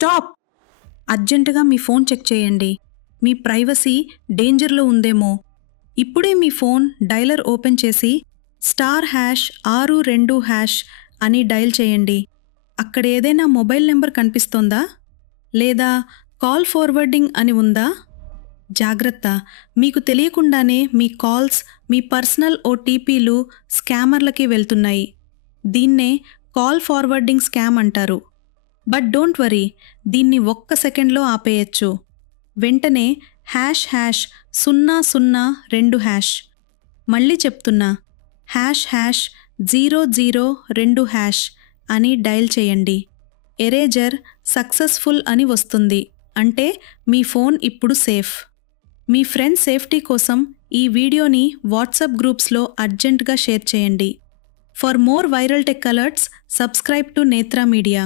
Stop! అర్జెంటుగా మీ phone check చేయండి. మీ privacy డేంజర్లో ఉందేమో. ఇప్పుడే మీ ఫోన్ డైలర్ ఓపెన్ చేసి *62# అని డయల్ చేయండి. అక్కడ ఏదైనా మొబైల్ నెంబర్ కనిపిస్తోందా? లేదా కాల్ ఫార్వర్డింగ్ అని ఉందా? జాగ్రత్త! మీకు తెలియకుండానే మీ కాల్స్, మీ పర్సనల్ ఓటీపీలు స్కామర్లకి వెళ్తున్నాయి. దీన్నే కాల్ ఫార్వర్డింగ్ స్కామ్ అంటారు. బట్ డోంట్ వరీ, దీన్ని ఒక్క సెకండ్లో ఆపేయచ్చు. వెంటనే #0002# మళ్ళీ చెప్తున్నా #002# అని డయల్ చేయండి. ఎరేజర్ సక్సెస్ఫుల్ అని వస్తుంది. అంటే మీ ఫోన్ ఇప్పుడు సేఫ్. మీ ఫ్రెండ్స్ సేఫ్టీ కోసం ఈ వీడియోని వాట్సాప్ గ్రూప్స్లో అర్జెంట్గా షేర్ చేయండి. For more viral tech alerts, subscribe to నేత్ర మీడియా.